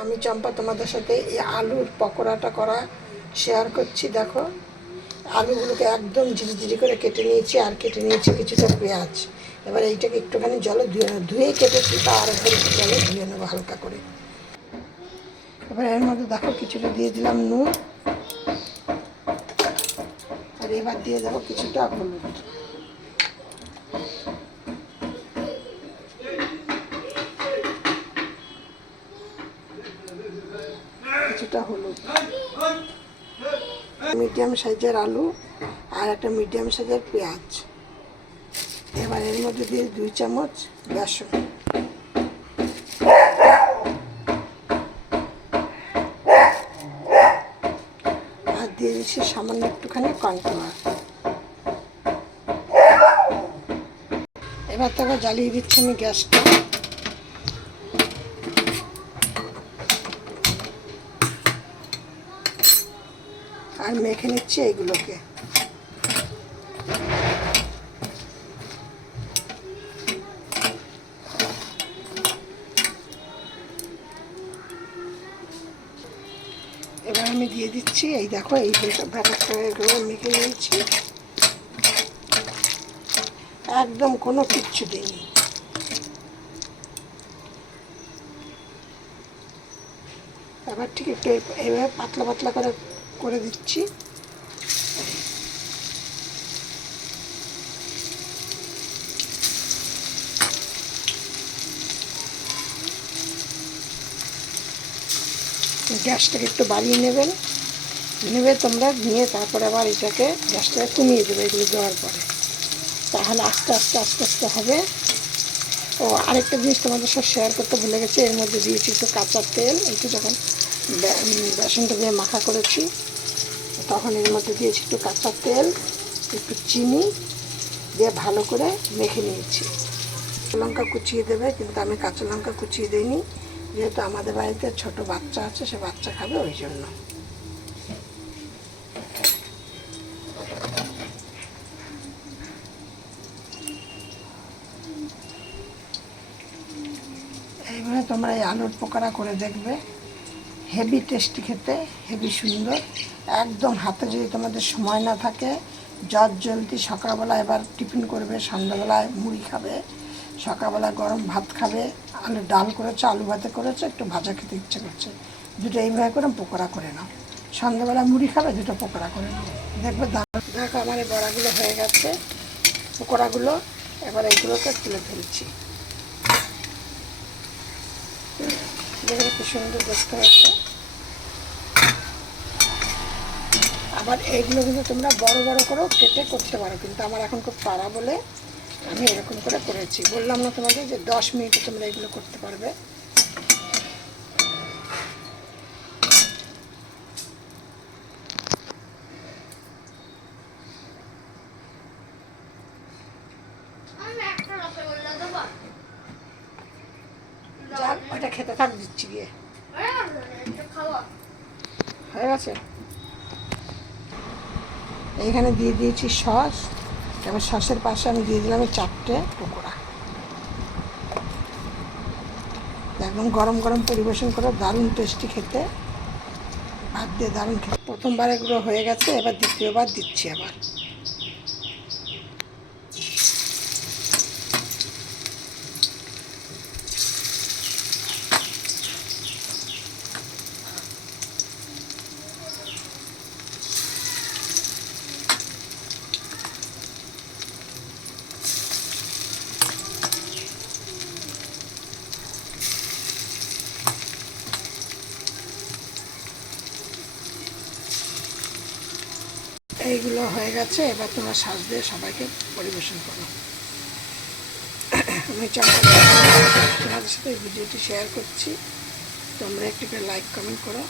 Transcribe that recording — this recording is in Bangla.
আমি চম্পা তোমাদের সাথে এই আলুর পকোড়াটা করা শেয়ার করছি। দেখো, আলুগুলোকে একদম ঝিরি ঝিরি করে কেটে নিয়েছি, আর কেটে নিয়েছি কিছুটা পেঁয়াজ। এবার এইটাকে একটুখানি জলে ধুয়েই কেটেছি, তা আর একবার একটু জলে ধুয়ে নেবো হালকা করে। এবার এর মধ্যে দেখো কিছুটা দিয়ে দিলাম নুন, আর এবার দিয়ে দেবো কিছুটা হলুদ। কিছুটা হলুদ, মিডিয়াম সাইজের আলু আর একটা মিডিয়াম সাইজের পেঁয়াজ। এবার এর মধ্যে দিয়ে 2 চামচ বেসন, আর দিয়ে দিচ্ছি সামান্য একটুখানি কর্নফ্লাওয়ার। এবার তাকে জ্বালিয়ে দিচ্ছি আমি গ্যাসটা, আর মেখে নিচ্ছি এইগুলোকে। এবার আমি দিয়ে দিচ্ছি, এই দেখো এই ব্যাটারটা এগুলো মেখে নিয়েছি, একদম কোনো কিচ্ছু দিইনি। এবার ঠিক একটু এইভাবে পাতলা পাতলা করে করে দিচ্ছি। গ্যাসটাকে একটু বাড়িয়ে নেবে তোমরা, নিয়ে তারপরে আবার এটাকে গ্যাসটাকে কমিয়ে দেবে এগুলো দেওয়ার পরে, তাহলে আস্তে আস্তে আস্তে আস্তে হবে। ও আরেকটা জিনিস তোমাদের সাথে শেয়ার করতে ভুলে গেছি, এর মধ্যে দিয়েছি একটু কাঁচা তেল। একটু যখন বেসনটা দিয়ে মাখা করেছি তখন এর মধ্যে দিয়েছি একটু কাঁচা তেল, একটু চিনি দিয়ে ভালো করে মেখে নিয়েছি। লঙ্কা কুচিয়ে দেবে, কিন্তু আমি কাঁচা লঙ্কা কুচিয়ে দিইনি, যেহেতু আমাদের বাড়িতে ছোট বাচ্চা আছে, সে বাচ্চা খাবে ওই জন্য। এইভাবে তোমরা এই আলুর পকোড়া করে দেখবে, হেভি টেস্টি খেতে, হেভি সুন্দর একদম। হাতে যদি তোমাদের সময় না থাকে, জলদি সকালবেলা এবার টিফিন করবে, সন্ধ্যাবেলায় মুড়ি খাবে, সকালবেলায় গরম ভাত খাবে, আলু ডাল করেছে, আলু ভাতে করেছে, একটু ভাজা খেতে ইচ্ছে করছে, দুটো এইভাবে করে পকোড়া করে নাও। সন্ধ্যাবেলা মুড়ি খাবে, দুটো পকোড়া করে নাও, দেখবে দেখো আমার এই বড়াগুলো হয়ে গেছে, পকোড়াগুলো। এবার এইগুলোকে তুলে ফেলছি, দেখবে কি সুন্দর দেখতে হচ্ছে। আবার এইগুলো কিন্তু তোমরা বড় বড় করেও কেটে করতে পারো, কিন্তু আমার এখন খুব পাড়া বলে আমি এরকম করে করেছি। বললাম না তোমাদের যে 10 মিনিটে তোমরা এগুলো করতে পারবে। ওইটা খেতে থাক, দিচ্ছি গিয়ে, হয়ে গেছে। এইখানে দিয়ে দিয়েছি সস, এবার সসের পাশে আমি দিয়ে দিলাম 4টে পকোড়া। একদম গরম গরম পরিবেশন করে, দারুণ টেস্টি খেতে, ভাত দিয়ে দারুণ খেতে। প্রথমবার এগুলো হয়ে গেছে, এবার দ্বিতীয়বার দিচ্ছি আবার। এইগুলো হয়ে গেছে, এবার তোমরা শ্বাস দিয়ে সবাইকে পরিবেশন করো। আমি তোমাদের সাথে এই ভিডিওটি শেয়ার করছি, তোমরা একটু করে লাইক কমেন্ট করো।